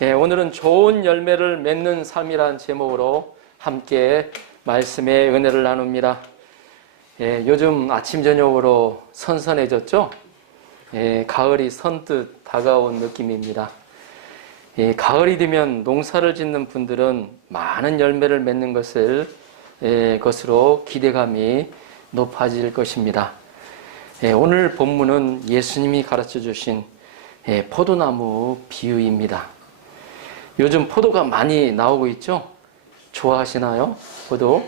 오늘은 좋은 열매를 맺는 삶이라는 제목으로 함께 말씀의 은혜를 나눕니다. 요즘 아침 저녁으로 선선해졌죠? 가을이 선뜻 다가온 느낌입니다. 가을이 되면 농사를 짓는 분들은 많은 열매를 맺는 것으로 기대감이 높아질 것입니다. 오늘 본문은 예수님이 가르쳐 주신 포도나무 비유입니다. 요즘 포도가 많이 나오고 있죠? 좋아하시나요? 포도?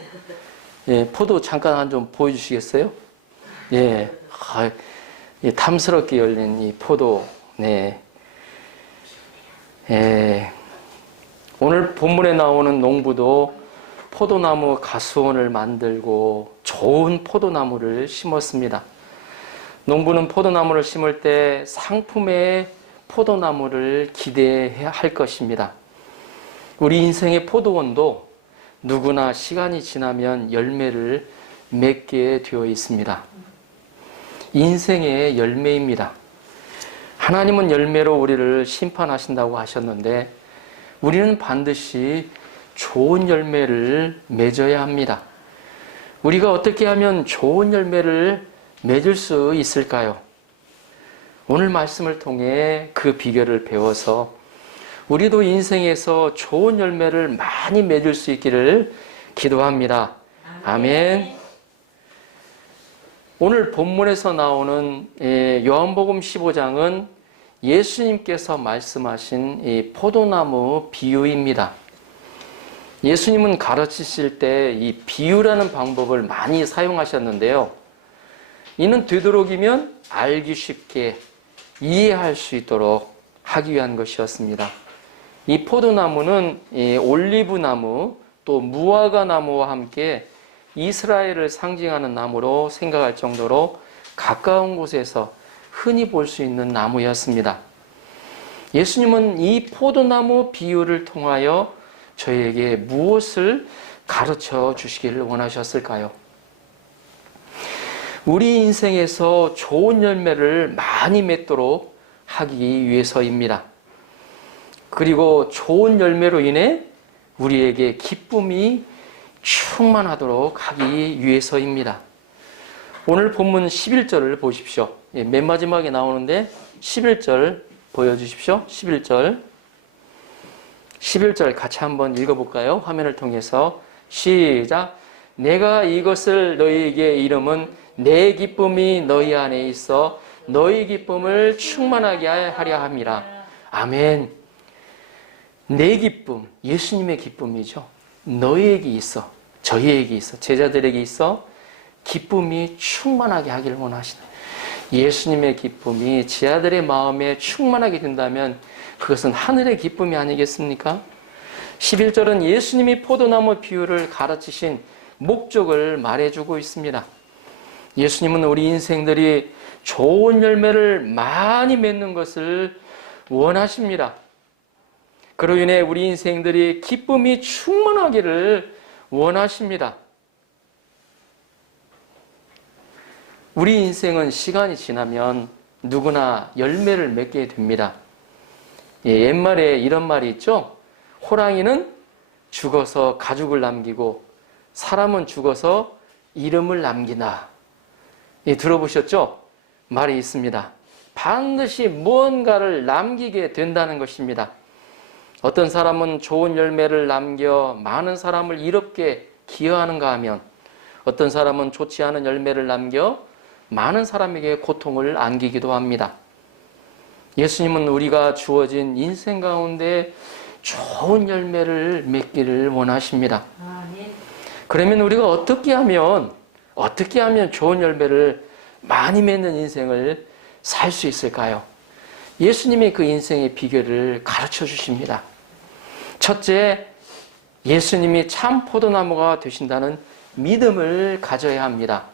포도 잠깐 좀 보여주시겠어요? 탐스럽게 열린 이 포도. 오늘 본문에 나오는 농부도 포도나무 가수원을 만들고 좋은 포도나무를 심었습니다. 농부는 포도나무를 심을 때 상품의 포도나무를 기대해야 할 것입니다. 우리 인생의 포도원도 누구나 시간이 지나면 열매를 맺게 되어 있습니다. 인생의 열매입니다. 하나님은 열매로 우리를 심판하신다고 하셨는데 우리는 반드시 좋은 열매를 맺어야 합니다. 우리가 어떻게 하면 좋은 열매를 맺을 수 있을까요? 오늘 말씀을 통해 그 비결을 배워서 우리도 인생에서 좋은 열매를 많이 맺을 수 있기를 기도합니다. 아멘. 오늘 본문에서 나오는 요한복음 15장은 예수님께서 말씀하신 이 포도나무 비유입니다. 예수님은 가르치실 때 이 비유라는 방법을 많이 사용하셨는데요. 이는 되도록이면 알기 쉽게 이해할 수 있도록 하기 위한 것이었습니다. 이 포도나무는 올리브나무 또 무화과 나무와 함께 이스라엘을 상징하는 나무로 생각할 정도로 가까운 곳에서 흔히 볼 수 있는 나무였습니다. 예수님은 이 포도나무 비유를 통하여 저에게 무엇을 가르쳐 주시기를 원하셨을까요? 우리 인생에서 좋은 열매를 많이 맺도록 하기 위해서입니다. 그리고 좋은 열매로 인해 우리에게 기쁨이 충만하도록 하기 위해서입니다. 오늘 본문 11절을 보십시오. 맨 마지막에 나오는데 11절 보여주십시오. 11절 같이 한번 읽어볼까요? 화면을 통해서 시작. 내가 이것을 너희에게 이름은 내 기쁨이 너희 안에 있어 너희 기쁨을 충만하게 하려 함이라. 아멘. 내 기쁨, 예수님의 기쁨이죠. 너희에게 있어, 저희에게 있어, 제자들에게 있어 기쁨이 충만하게 하기를 원하시는 예수님의 기쁨이 제 아들의 마음에 충만하게 된다면 그것은 하늘의 기쁨이 아니겠습니까? 11절은 예수님이 포도나무 비유를 가르치신 목적을 말해주고 있습니다. 예수님은 우리 인생들이 좋은 열매를 많이 맺는 것을 원하십니다. 그로 인해 우리 인생들이 기쁨이 충만하기를 원하십니다. 우리 인생은 시간이 지나면 누구나 열매를 맺게 됩니다. 옛말에 이런 말이 있죠. 호랑이는 죽어서 가죽을 남기고 사람은 죽어서 이름을 남기나. 들어보셨죠? 말이 있습니다. 반드시 무언가를 남기게 된다는 것입니다. 어떤 사람은 좋은 열매를 남겨 많은 사람을 이롭게 기여하는가 하면 어떤 사람은 좋지 않은 열매를 남겨 많은 사람에게 고통을 안기기도 합니다. 예수님은 우리가 주어진 인생 가운데 좋은 열매를 맺기를 원하십니다. 그러면 우리가 어떻게 하면 좋은 열매를 많이 맺는 인생을 살 수 있을까요? 예수님이 그 인생의 비결을 가르쳐 주십니다. 첫째, 예수님이 참 포도나무가 되신다는 믿음을 가져야 합니다.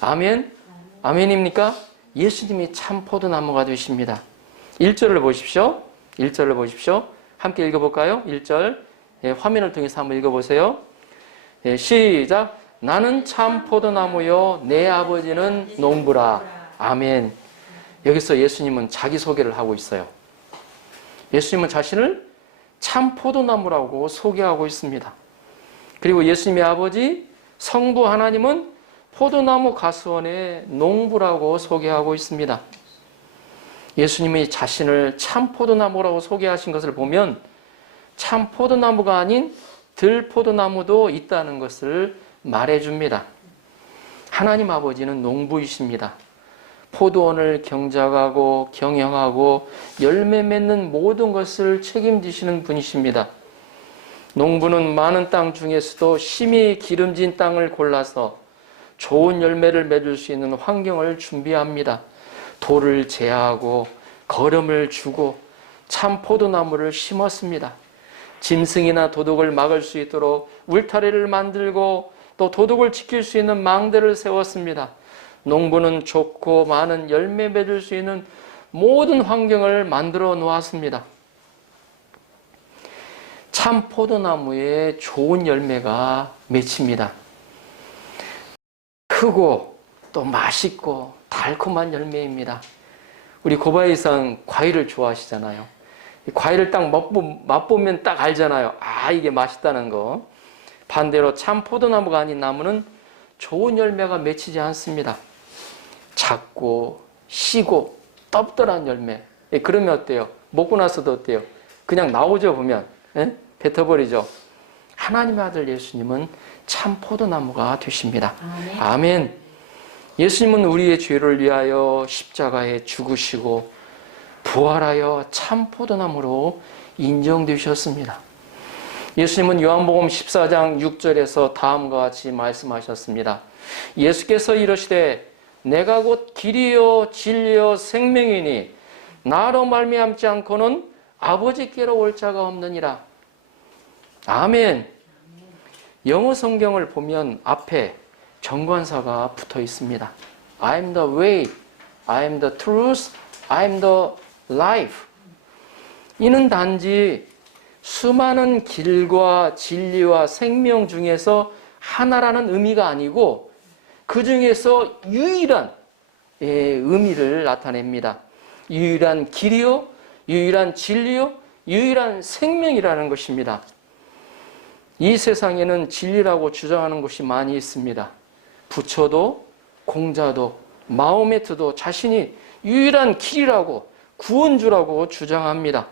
아멘? 아멘입니까? 예수님이 참 포도나무가 되십니다. 1절을 보십시오. 1절을 보십시오. 함께 읽어볼까요? 1절. 화면을 통해서 한번 읽어보세요. 시작. 나는 참 포도나무요 내 아버지는 농부라. 아멘. 여기서 예수님은 자기소개를 하고 있어요. 예수님은 자신을 참 포도나무라고 소개하고 있습니다. 그리고 예수님의 아버지 성부 하나님은 포도나무 가수원의 농부라고 소개하고 있습니다. 예수님이 자신을 참 포도나무라고 소개하신 것을 보면 참 포도나무가 아닌 들포도나무도 있다는 것을 말해줍니다. 하나님 아버지는 농부이십니다. 포도원을 경작하고 경영하고 열매 맺는 모든 것을 책임지시는 분이십니다. 농부는 많은 땅 중에서도 심히 기름진 땅을 골라서 좋은 열매를 맺을 수 있는 환경을 준비합니다. 돌을 제하고 거름을 주고 참 포도나무를 심었습니다. 짐승이나 도둑을 막을 수 있도록 울타리를 만들고 또 도둑을 지킬 수 있는 망대를 세웠습니다. 농부는 좋고 많은 열매 맺을 수 있는 모든 환경을 만들어 놓았습니다. 참 포도나무에 좋은 열매가 맺힙니다. 크고 또 맛있고 달콤한 열매입니다. 우리 고바이상 과일을 좋아하시잖아요. 과일을 딱 맛보면 딱 알잖아요. 아, 이게 맛있다는 거. 반대로 참 포도나무가 아닌 나무는 좋은 열매가 맺히지 않습니다. 작고 시고 떡들한 열매. 그러면 어때요? 먹고 나서도 어때요? 그냥 나오죠, 보면. 뱉어버리죠. 하나님의 아들 예수님은 참 포도나무가 되십니다. 아멘. 예수님은 우리의 죄를 위하여 십자가에 죽으시고 부활하여 참 포도나무로 인정되셨습니다. 예수님은 요한복음 14장 6절에서 다음과 같이 말씀하셨습니다. 예수께서 이르시되 내가 곧 길이요 진리요 생명이니 나로 말미암지 않고는 아버지께로 올 자가 없느니라. 아멘. 영어 성경을 보면 앞에 정관사가 붙어 있습니다. I am the way, I am the truth, I am the life. 이는 단지 수많은 길과 진리와 생명 중에서 하나라는 의미가 아니고 그 중에서 유일한 의미를 나타냅니다. 유일한 길이요, 유일한 진리요, 유일한 생명이라는 것입니다. 이 세상에는 진리라고 주장하는 것이 많이 있습니다. 부처도 공자도 마호메트도 자신이 유일한 길이라고 구원주라고 주장합니다.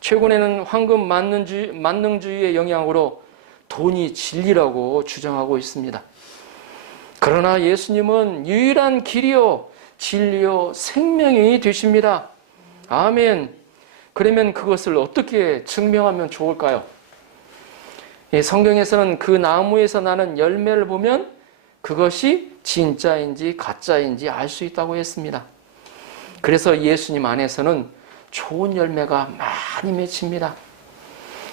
최근에는 황금 만능주의의 영향으로 돈이 진리라고 주장하고 있습니다. 그러나 예수님은 유일한 길이요 진리요 생명이 되십니다. 아멘. 그러면 그것을 어떻게 증명하면 좋을까요? 성경에서는 그 나무에서 나는 열매를 보면 그것이 진짜인지 가짜인지 알 수 있다고 했습니다. 그래서 예수님 안에서는 좋은 열매가 많이 맺힙니다.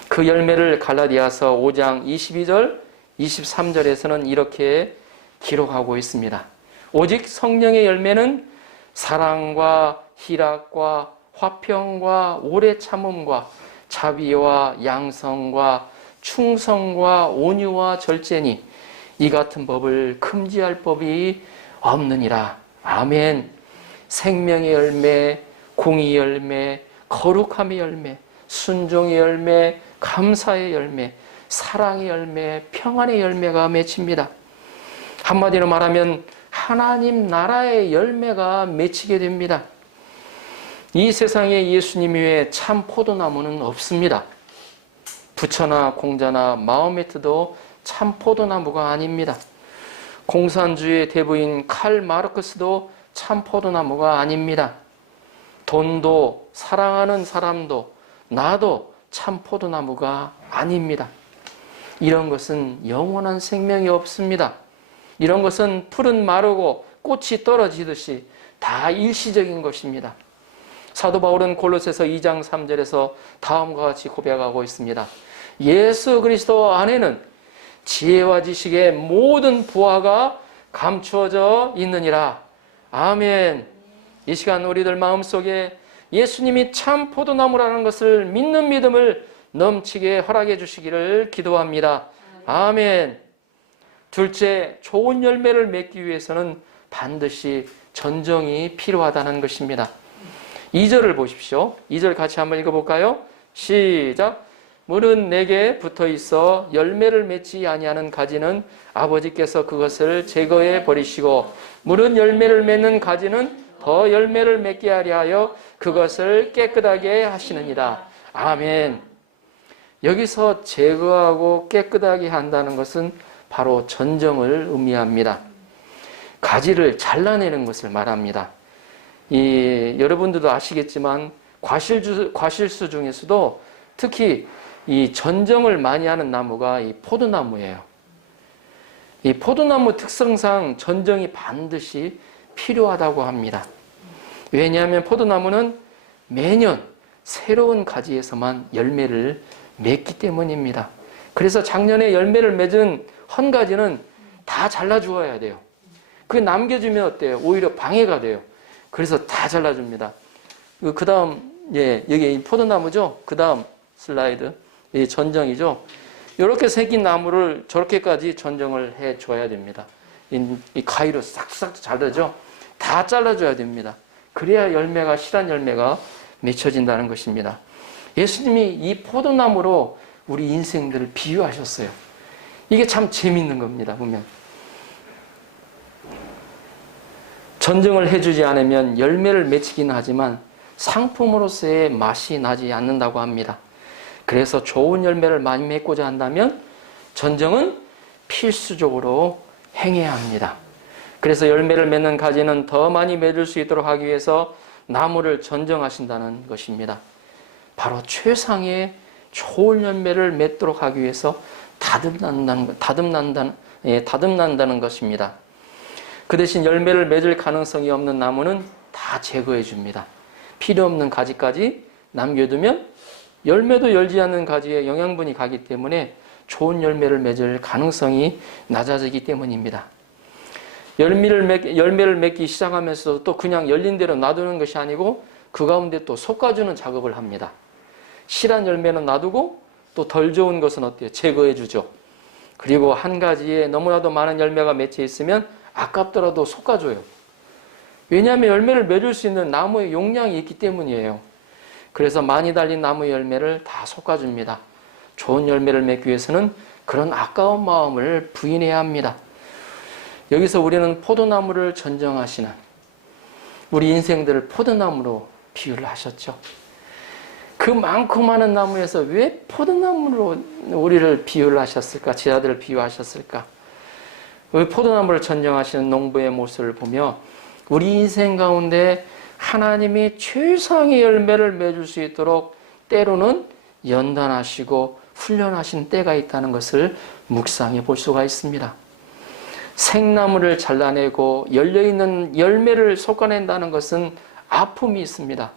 그 열매를 갈라디아서 5장 22절, 23절에서는 이렇게 기록하고 있습니다. 오직 성령의 열매는 사랑과 희락과 화평과 오래 참음과 자비와 양성과 충성과 온유와 절제니 이 같은 법을 금지할 법이 없느니라. 아멘. 생명의 열매, 공의 열매, 거룩함의 열매, 순종의 열매, 감사의 열매, 사랑의 열매, 평안의 열매가 맺힙니다. 한마디로 말하면 하나님 나라의 열매가 맺히게 됩니다. 이 세상에 예수님 외에 참 포도나무는 없습니다. 부처나 공자나 마호메트도 참 포도나무가 아닙니다. 공산주의 대부인 칼 마르크스도 참 포도나무가 아닙니다. 돈도 사랑하는 사람도 나도 참 포도나무가 아닙니다. 이런 것은 영원한 생명이 없습니다. 이런 것은 풀은 마르고 꽃이 떨어지듯이 다 일시적인 것입니다. 사도 바울은 골로새서 2장 3절에서 다음과 같이 고백하고 있습니다. 예수 그리스도 안에는 지혜와 지식의 모든 부하가 감추어져 있느니라. 아멘. 이 시간 우리들 마음속에 예수님이 참 포도나무라는 것을 믿는 믿음을 넘치게 허락해 주시기를 기도합니다. 아멘. 둘째, 좋은 열매를 맺기 위해서는 반드시 전정이 필요하다는 것입니다. 2절을 보십시오. 2절 같이 한번 읽어볼까요? 시작. 물은 내게 붙어 있어 열매를 맺지 아니하는 가지는 아버지께서 그것을 제거해 버리시고 물은 열매를 맺는 가지는 더 열매를 맺게 하려 하여 그것을 깨끗하게 하시느니라. 아멘. 여기서 제거하고 깨끗하게 한다는 것은 바로 전정을 의미합니다. 가지를 잘라내는 것을 말합니다. 여러분들도 아시겠지만 과실수 중에서도 특히 이 전정을 많이 하는 나무가 이 포도나무예요. 이 포도나무 특성상 전정이 반드시 필요하다고 합니다. 왜냐하면 포도나무는 매년 새로운 가지에서만 열매를 맺기 때문입니다. 그래서 작년에 열매를 맺은 헌 가지는 다 잘라주어야 돼요. 그 남겨주면 어때요? 오히려 방해가 돼요. 그래서 다 잘라줍니다. 그 다음, 여기 포도나무죠? 그 다음 슬라이드. 이 전정이죠? 이렇게 생긴 나무를 저렇게까지 전정을 해줘야 됩니다. 이 가위로 싹싹 자르죠? 다 잘라줘야 됩니다. 그래야 열매가, 실한 열매가 맺혀진다는 것입니다. 예수님이 이 포도나무로 우리 인생들을 비유하셨어요. 이게 참 재밌는 겁니다, 보면. 전정을 해주지 않으면 열매를 맺히긴 하지만 상품으로서의 맛이 나지 않는다고 합니다. 그래서 좋은 열매를 많이 맺고자 한다면 전정은 필수적으로 행해야 합니다. 그래서 열매를 맺는 가지는 더 많이 맺을 수 있도록 하기 위해서 나무를 전정하신다는 것입니다. 바로 최상의 좋은 열매를 맺도록 하기 위해서 다듬는다는 것입니다. 그 대신 열매를 맺을 가능성이 없는 나무는 다 제거해 줍니다. 필요 없는 가지까지 남겨두면 열매도 열지 않는 가지에 영양분이 가기 때문에 좋은 열매를 맺을 가능성이 낮아지기 때문입니다. 열매를 맺기 시작하면서도 또 그냥 열린 대로 놔두는 것이 아니고 그 가운데 또 솎아주는 작업을 합니다. 실한 열매는 놔두고 또 덜 좋은 것은 어때요? 제거해 주죠. 그리고 한 가지에 너무나도 많은 열매가 맺혀 있으면 아깝더라도 솎아줘요. 왜냐하면 열매를 맺을 수 있는 나무의 용량이 있기 때문이에요. 그래서 많이 달린 나무의 열매를 다 솎아줍니다. 좋은 열매를 맺기 위해서는 그런 아까운 마음을 부인해야 합니다. 여기서 우리는 포도나무를 전정하시는 우리 인생들을 포도나무로 비유를 하셨죠. 그 많고 많은 나무에서 왜 포도나무로 우리를 비유를 하셨을까? 제자들을 비유하셨을까? 왜 포도나무를 전정하시는 농부의 모습을 보며 우리 인생 가운데 하나님이 최상의 열매를 맺을 수 있도록 때로는 연단하시고 훈련하신 때가 있다는 것을 묵상해 볼 수가 있습니다. 생나무를 잘라내고 열려있는 열매를 솎아낸다는 것은 아픔이 있습니다.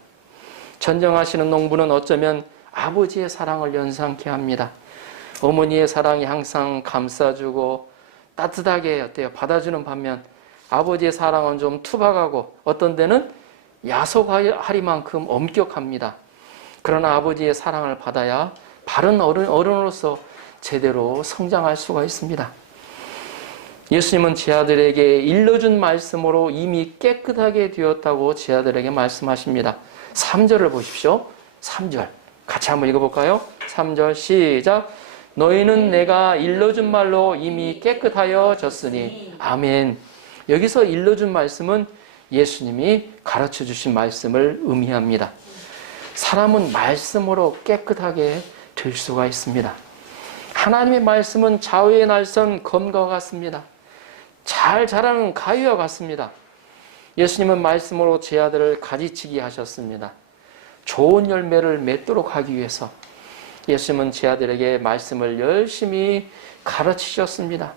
전정하시는 농부는 어쩌면 아버지의 사랑을 연상케 합니다. 어머니의 사랑이 항상 감싸주고 따뜻하게 어때요? 받아주는 반면 아버지의 사랑은 좀 투박하고 어떤 데는 야속하리만큼 엄격합니다. 그러나 아버지의 사랑을 받아야 바른 어른으로서 제대로 성장할 수가 있습니다. 예수님은 제 아들에게 일러준 말씀으로 이미 깨끗하게 되었다고 제 아들에게 말씀하십니다. 3절을 보십시오. 3절 같이 한번 읽어볼까요? 3절 시작. 너희는 내가 일러준 말로 이미 깨끗하여졌으니 아멘. 여기서 일러준 말씀은 예수님이 가르쳐 주신 말씀을 의미합니다. 사람은 말씀으로 깨끗하게 될 수가 있습니다. 하나님의 말씀은 좌우에 날선 검과 같습니다. 잘 자라는 가위와 같습니다. 예수님은 말씀으로 제 아들을 가지치기 하셨습니다. 좋은 열매를 맺도록 하기 위해서 예수님은 제 아들에게 말씀을 열심히 가르치셨습니다.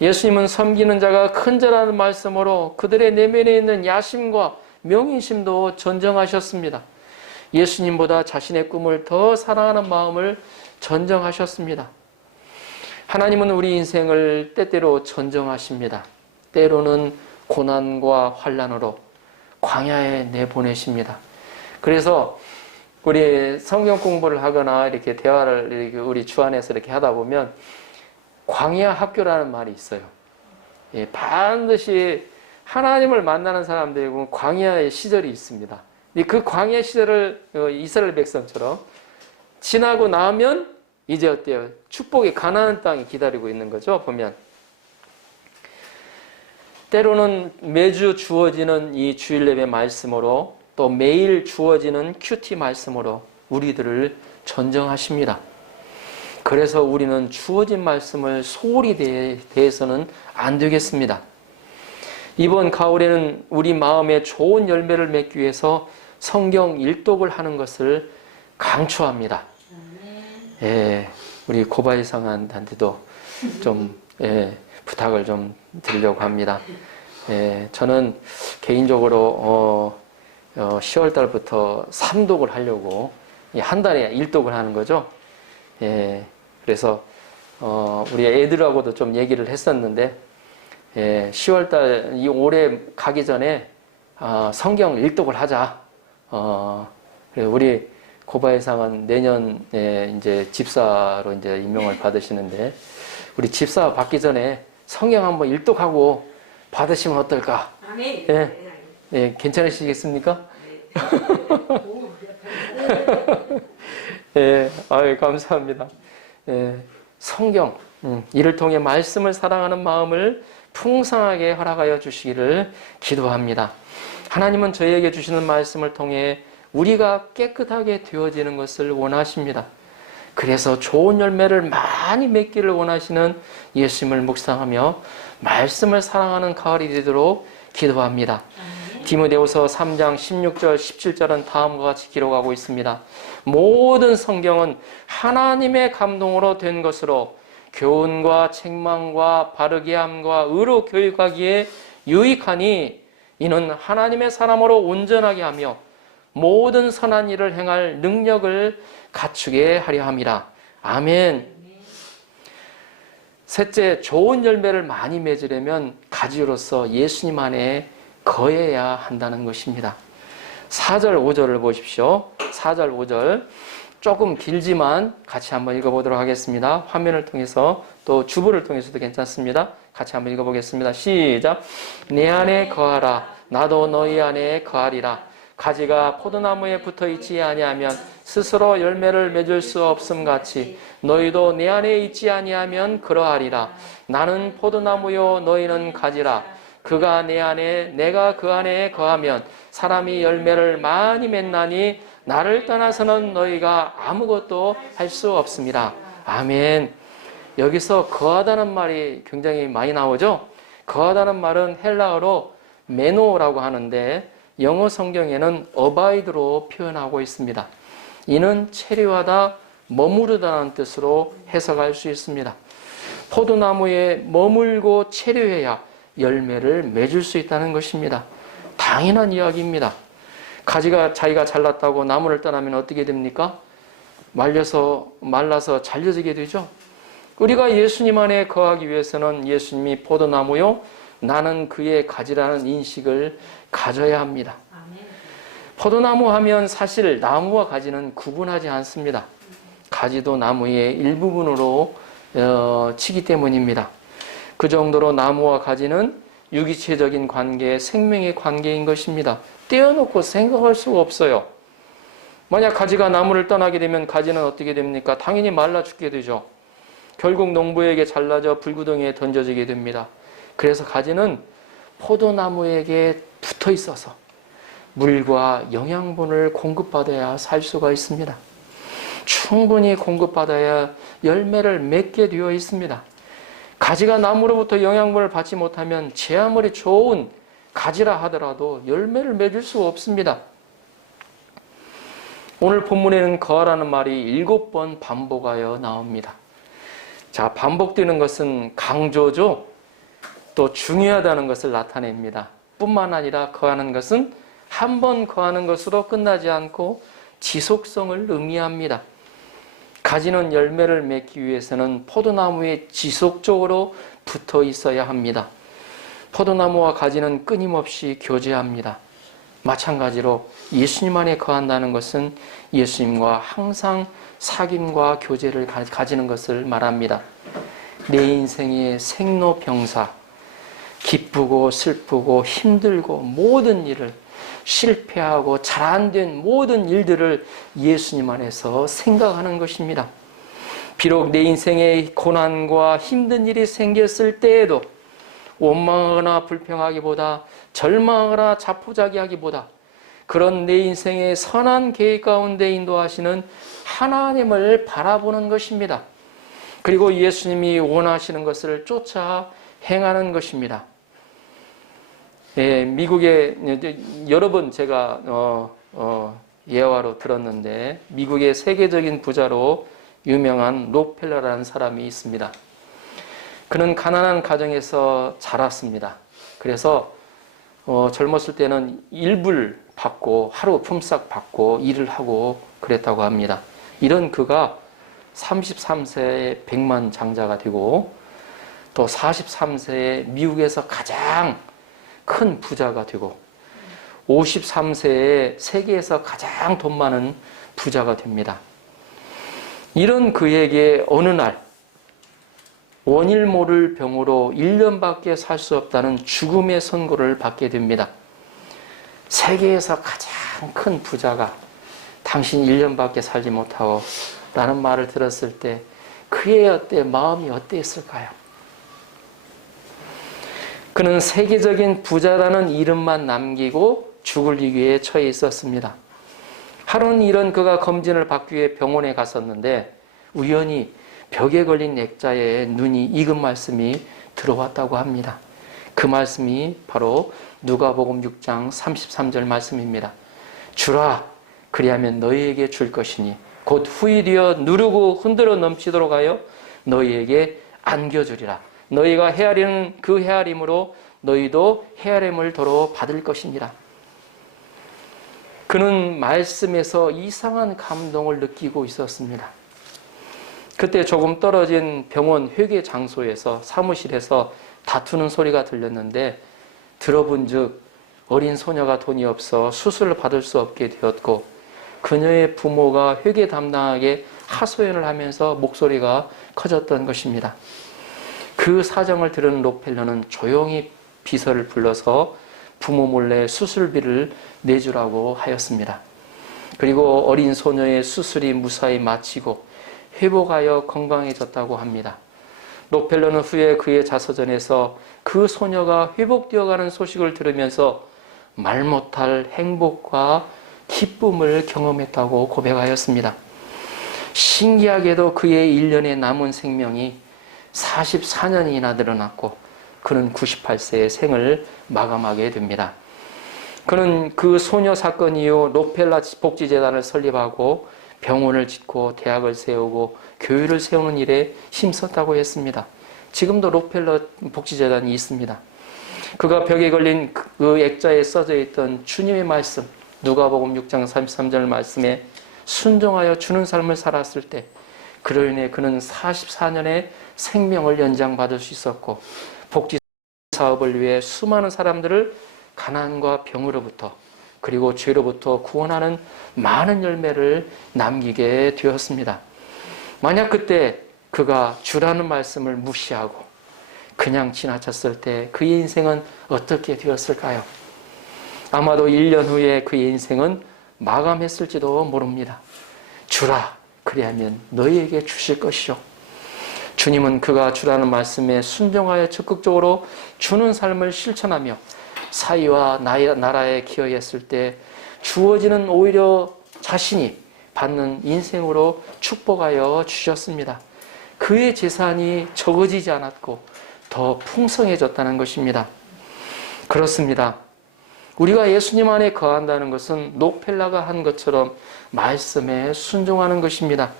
예수님은 섬기는 자가 큰 자라는 말씀으로 그들의 내면에 있는 야심과 명인심도 전정하셨습니다. 예수님보다 자신의 꿈을 더 사랑하는 마음을 전정하셨습니다. 하나님은 우리 인생을 때때로 전정하십니다. 때로는 고난과 환난으로 광야에 내보내십니다. 그래서 우리 성경 공부를 하거나 이렇게 대화를 이렇게 우리 주 안에서 이렇게 하다 보면 광야 학교라는 말이 있어요. 예, 반드시 하나님을 만나는 사람들이 광야의 시절이 있습니다. 그 광야 시절을 이스라엘 백성처럼 지나고 나면 이제 어때요? 축복의 가나안 땅이 기다리고 있는 거죠. 보면 때로는 매주 주어지는 이 주일 예배 말씀으로 또 매일 주어지는 큐티 말씀으로 우리들을 전정하십니다. 그래서 우리는 주어진 말씀을 소홀히 대해서는 안 되겠습니다. 이번 가을에는 우리 마음에 좋은 열매를 맺기 위해서 성경 일독을 하는 것을 강추합니다. 예, 우리 고바이 상한테도 좀 부탁을 좀 드리려고 합니다. 예, 저는 개인적으로 10월 달부터 3독을 하려고 한 달에 1독을 하는 거죠. 예, 그래서 우리 애들하고도 좀 얘기를 했었는데 10월 달 이 올해 가기 전에 성경 1독을 하자. 그래서 우리 고바이상은 내년에 이제 집사로 이제 임명을 받으시는데 우리 집사 받기 전에 성경 한번 1독하고 받으시면 어떨까? 아멘. 예, 예, 괜찮으시겠습니까? 예, 아유, 감사합니다. 예, 성경, 이를 통해 말씀을 사랑하는 마음을 풍성하게 허락하여 주시기를 기도합니다. 하나님은 저희에게 주시는 말씀을 통해 우리가 깨끗하게 되어지는 것을 원하십니다. 그래서 좋은 열매를 많이 맺기를 원하시는 예수님을 묵상하며 말씀을 사랑하는 가을이 되도록 기도합니다. 디모데후서 3장 16절 17절은 다음과 같이 기록하고 있습니다. 모든 성경은 하나님의 감동으로 된 것으로 교훈과 책망과 바르게 함과 의로 교육하기에 유익하니 이는 하나님의 사람으로 온전하게 하며 모든 선한 일을 행할 능력을 갖추게 하려 함이라. 아멘. 셋째, 좋은 열매를 많이 맺으려면 가지로서 예수님 안에 거해야 한다는 것입니다. 4절 5절을 보십시오. 4절 5절 조금 길지만 같이 한번 읽어보도록 하겠습니다. 화면을 통해서 또 주보를 통해서도 괜찮습니다. 같이 한번 읽어보겠습니다. 시작. 내 안에 거하라. 나도 너희 안에 거하리라. 가지가 포도나무에 붙어있지 아니하면 스스로 열매를 맺을 수 없음 같이 너희도 내 안에 있지 아니하면 그러하리라. 나는 포도나무요 너희는 가지라. 그가 내 안에 내가 그 안에 거하면 사람이 열매를 많이 맺나니 나를 떠나서는 너희가 아무것도 할 수 없습니다. 아멘. 여기서 거하다는 말이 굉장히 많이 나오죠. 거하다는 말은 헬라어로 메노라고 하는데 영어 성경에는 어바이드로 표현하고 있습니다. 이는 체류하다, 머무르다는 뜻으로 해석할 수 있습니다. 포도나무에 머물고 체류해야 열매를 맺을 수 있다는 것입니다. 당연한 이야기입니다. 가지가 자기가 잘났다고 나무를 떠나면 어떻게 됩니까? 말라서 잘려지게 되죠. 우리가 예수님 안에 거하기 위해서는 예수님이 포도나무요 나는 그의 가지라는 인식을 가져야 합니다. 포도나무 하면 사실 나무와 가지는 구분하지 않습니다. 가지도 나무의 일부분으로 치기 때문입니다. 그 정도로 나무와 가지는 유기체적인 관계, 생명의 관계인 것입니다. 떼어놓고 생각할 수가 없어요. 만약 가지가 나무를 떠나게 되면 가지는 어떻게 됩니까? 당연히 말라 죽게 되죠. 결국 농부에게 잘라져 불구덩이에 던져지게 됩니다. 그래서 가지는 포도나무에게 붙어 있어서 물과 영양분을 공급받아야 살 수가 있습니다. 충분히 공급받아야 열매를 맺게 되어 있습니다. 가지가 나무로부터 영양분을 받지 못하면 제 아무리 좋은 가지라 하더라도 열매를 맺을 수가 없습니다. 오늘 본문에는 거하라는 말이 7번 반복하여 나옵니다. 자, 반복되는 것은 강조죠. 또 중요하다는 것을 나타냅니다. 뿐만 아니라 거하는 것은 한 번 거하는 것으로 끝나지 않고 지속성을 의미합니다. 가지는 열매를 맺기 위해서는 포도나무에 지속적으로 붙어 있어야 합니다. 포도나무와 가지는 끊임없이 교제합니다. 마찬가지로 예수님 안에 거한다는 것은 예수님과 항상 사귐과 교제를 가지는 것을 말합니다. 내 인생의 생로병사, 기쁘고 슬프고 힘들고 모든 일을 실패하고 잘 안 된 모든 일들을 예수님 안에서 생각하는 것입니다. 비록 내 인생에 고난과 힘든 일이 생겼을 때에도 원망하거나 불평하기보다, 절망하거나 자포자기하기보다, 그런 내 인생의 선한 계획 가운데 인도하시는 하나님을 바라보는 것입니다. 그리고 예수님이 원하시는 것을 쫓아 행하는 것입니다. 미국에 여러 번 제가 예화로 들었는데, 미국의 세계적인 부자로 유명한 록펠러라는 사람이 있습니다. 그는 가난한 가정에서 자랐습니다. 그래서 젊었을 때는 일불 받고 하루 품삯 받고 일을 하고 그랬다고 합니다. 이런 그가 33세에 백만 장자가 되고, 또 43세에 미국에서 가장 큰 부자가 되고, 53세에 세계에서 가장 돈 많은 부자가 됩니다. 이런 그에게 어느 날 원일 모를 병으로 1년밖에 살 수 없다는 죽음의 선고를 받게 됩니다. 세계에서 가장 큰 부자가 당신 1년밖에 살지 못하고 라는 말을 들었을 때 그의 마음이 어땠을까요? 그는 세계적인 부자라는 이름만 남기고 죽을 위기에 처해 있었습니다. 하루는 이런 그가 검진을 받기 위해 병원에 갔었는데 우연히 벽에 걸린 액자에 눈이 익은 말씀이 들어왔다고 합니다. 그 말씀이 바로 누가복음 6장 33절 말씀입니다. 주라, 그리하면 너희에게 줄 것이니 곧 후일이여 누르고 흔들어 넘치도록 하여 너희에게 안겨주리라. 너희가 헤아리는 그 헤아림으로 너희도 헤아림을 도로 받을 것이니라. 그는 말씀에서 이상한 감동을 느끼고 있었습니다. 그때 조금 떨어진 병원 회계 장소에서 사무실에서 다투는 소리가 들렸는데, 들어본 즉 어린 소녀가 돈이 없어 수술을 받을 수 없게 되었고, 그녀의 부모가 회계 담당에게 하소연을 하면서 목소리가 커졌던 것입니다. 그 사정을 들은 록펠러는 조용히 비서를 불러서 부모 몰래 수술비를 내주라고 하였습니다. 그리고 어린 소녀의 수술이 무사히 마치고 회복하여 건강해졌다고 합니다. 록펠러는 후에 그의 자서전에서 그 소녀가 회복되어가는 소식을 들으면서 말 못할 행복과 기쁨을 경험했다고 고백하였습니다. 신기하게도 그의 1년의 남은 생명이 44년이나 늘어났고 그는 98세의 생을 마감하게 됩니다. 그는 그 소녀 사건 이후 록펠러 복지재단을 설립하고 병원을 짓고 대학을 세우고 교회를 세우는 일에 힘썼다고 했습니다. 지금도 록펠러 복지재단이 있습니다. 그가 벽에 걸린 그 액자에 써져 있던 주님의 말씀, 누가복음 6장 33절 말씀에 순종하여 주는 삶을 살았을 때 그로 인해 그는 44년의 생명을 연장받을 수 있었고, 복지 사업을 위해 수많은 사람들을 가난과 병으로부터 그리고 죄로부터 구원하는 많은 열매를 남기게 되었습니다. 만약 그때 그가 주라는 말씀을 무시하고 그냥 지나쳤을 때 그의 인생은 어떻게 되었을까요? 아마도 1년 후에 그의 인생은 마감했을지도 모릅니다. 주라, 그리하면 너희에게 주실 것이요. 주님은 그가 주라는 말씀에 순종하여 적극적으로 주는 삶을 실천하며 사회와 나라에 기여했을 때 주어지는 오히려 자신이 받는 인생으로 축복하여 주셨습니다. 그의 재산이 적어지지 않았고 더 풍성해졌다는 것입니다. 그렇습니다. 우리가 예수님 안에 거한다는 것은 록펠러가 한 것처럼 말씀에 순종하는 것입니다.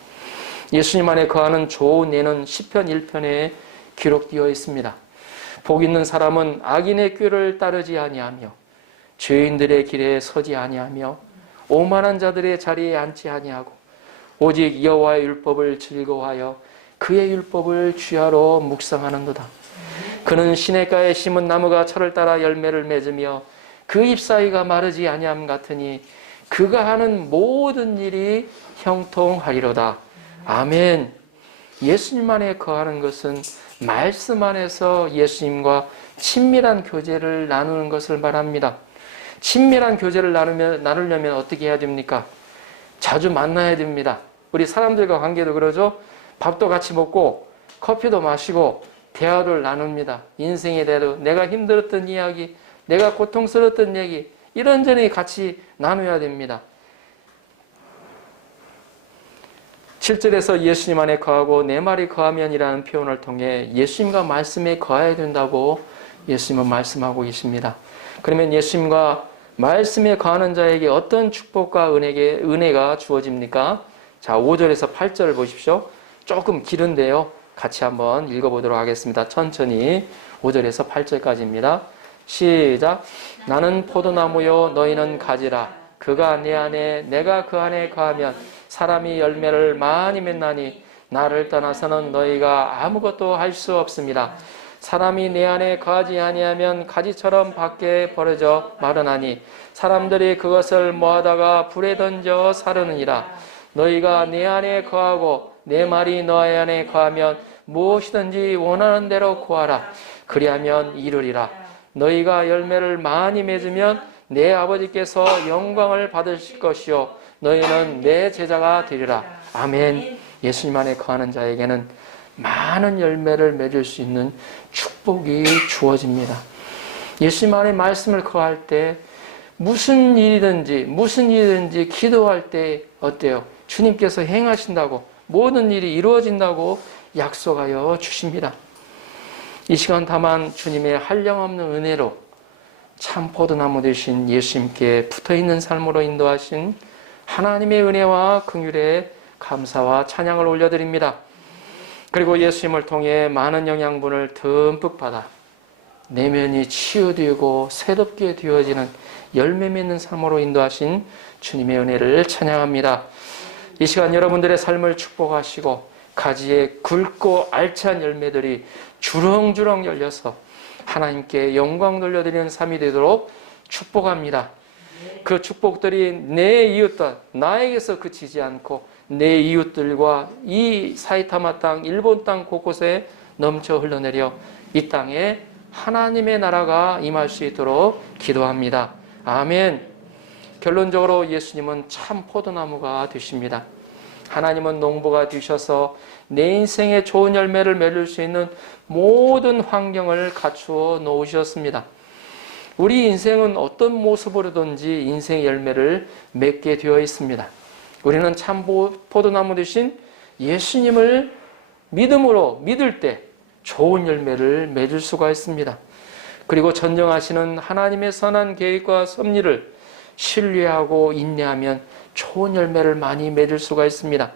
예수님 안에 거하는 좋은 예는 시편 1편에 기록되어 있습니다. 복 있는 사람은 악인의 꾀를 따르지 아니하며 죄인들의 길에 서지 아니하며 오만한 자들의 자리에 앉지 아니하고 오직 여호와의 율법을 즐거워하여 그의 율법을 주야로 묵상하는도다. 그는 시냇가에 심은 나무가 철을 따라 열매를 맺으며 그 잎사귀가 마르지 아니함 같으니 그가 하는 모든 일이 형통하리로다. 아멘. 예수님 안에 거하는 것은 말씀 안에서 예수님과 친밀한 교제를 나누는 것을 말합니다. 친밀한 교제를 나누려면 어떻게 해야 됩니까? 자주 만나야 됩니다. 우리 사람들과 관계도 그러죠. 밥도 같이 먹고 커피도 마시고 대화를 나눕니다. 인생에 대해서 내가 힘들었던 이야기, 내가 고통스러웠던 얘기 이런저런 같이 나눠야 됩니다. 7절에서 예수님 안에 거하고 내 말이 거하면이라는 표현을 통해 예수님과 말씀에 거해야 된다고 예수님은 말씀하고 계십니다. 그러면 예수님과 말씀에 거하는 자에게 어떤 축복과 은혜가 주어집니까? 자, 5절에서 8절을 보십시오. 조금 길은데요. 같이 한번 읽어보도록 하겠습니다. 천천히 5절에서 8절까지입니다. 시작. 나는 포도나무요 너희는 가지라. 그가 내 안에 내가 그 안에 거하면 사람이 열매를 많이 맺나니 나를 떠나서는 너희가 아무것도 할 수 없습니다. 사람이 내 안에 거하지 아니하면 가지처럼 밖에 버려져 마르나니 사람들이 그것을 모아다가 불에 던져 사르느니라. 너희가 내 안에 거하고 내 말이 너희 안에 거하면 무엇이든지 원하는 대로 구하라. 그리하면 이루리라. 너희가 열매를 많이 맺으면 내 아버지께서 영광을 받으실 것이요 너희는 내 제자가 되리라. 아멘. 예수님 안에 거하는 자에게는 많은 열매를 맺을 수 있는 축복이 주어집니다. 예수님 안에 말씀을 거할 때 무슨 일이든지 기도할 때 어때요? 주님께서 행하신다고 모든 일이 이루어진다고 약속하여 주십니다. 이 시간 다만 주님의 한량없는 은혜로 참 포도나무 되신 예수님께 붙어있는 삶으로 인도하신 하나님의 은혜와 긍휼에 감사와 찬양을 올려드립니다. 그리고 예수님을 통해 많은 영양분을 듬뿍 받아 내면이 치유되고 새롭게 되어지는 열매 맺는 삶으로 인도하신 주님의 은혜를 찬양합니다. 이 시간 여러분들의 삶을 축복하시고 가지에 굵고 알찬 열매들이 주렁주렁 열려서 하나님께 영광 돌려드리는 삶이 되도록 축복합니다. 그 축복들이 내 이웃들, 나에게서 그치지 않고 내 이웃들과 이 사이타마 땅, 일본 땅 곳곳에 넘쳐 흘러내려 이 땅에 하나님의 나라가 임할 수 있도록 기도합니다. 아멘. 결론적으로 예수님은 참 포도나무가 되십니다. 하나님은 농부가 되셔서 내 인생에 좋은 열매를 맺을 수 있는 모든 환경을 갖추어 놓으셨습니다. 우리 인생은 어떤 모습으로든지 인생의 열매를 맺게 되어 있습니다. 우리는 참 포도나무 되신 예수님을 믿음으로 믿을 때 좋은 열매를 맺을 수가 있습니다. 그리고 전정하시는 하나님의 선한 계획과 섭리를 신뢰하고 인내하면 좋은 열매를 많이 맺을 수가 있습니다.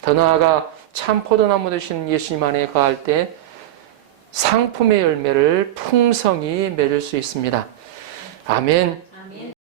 더 나아가 참 포도나무 되신 예수님 안에 거할 때 상품의 열매를 풍성히 맺을 수 있습니다. 아멘.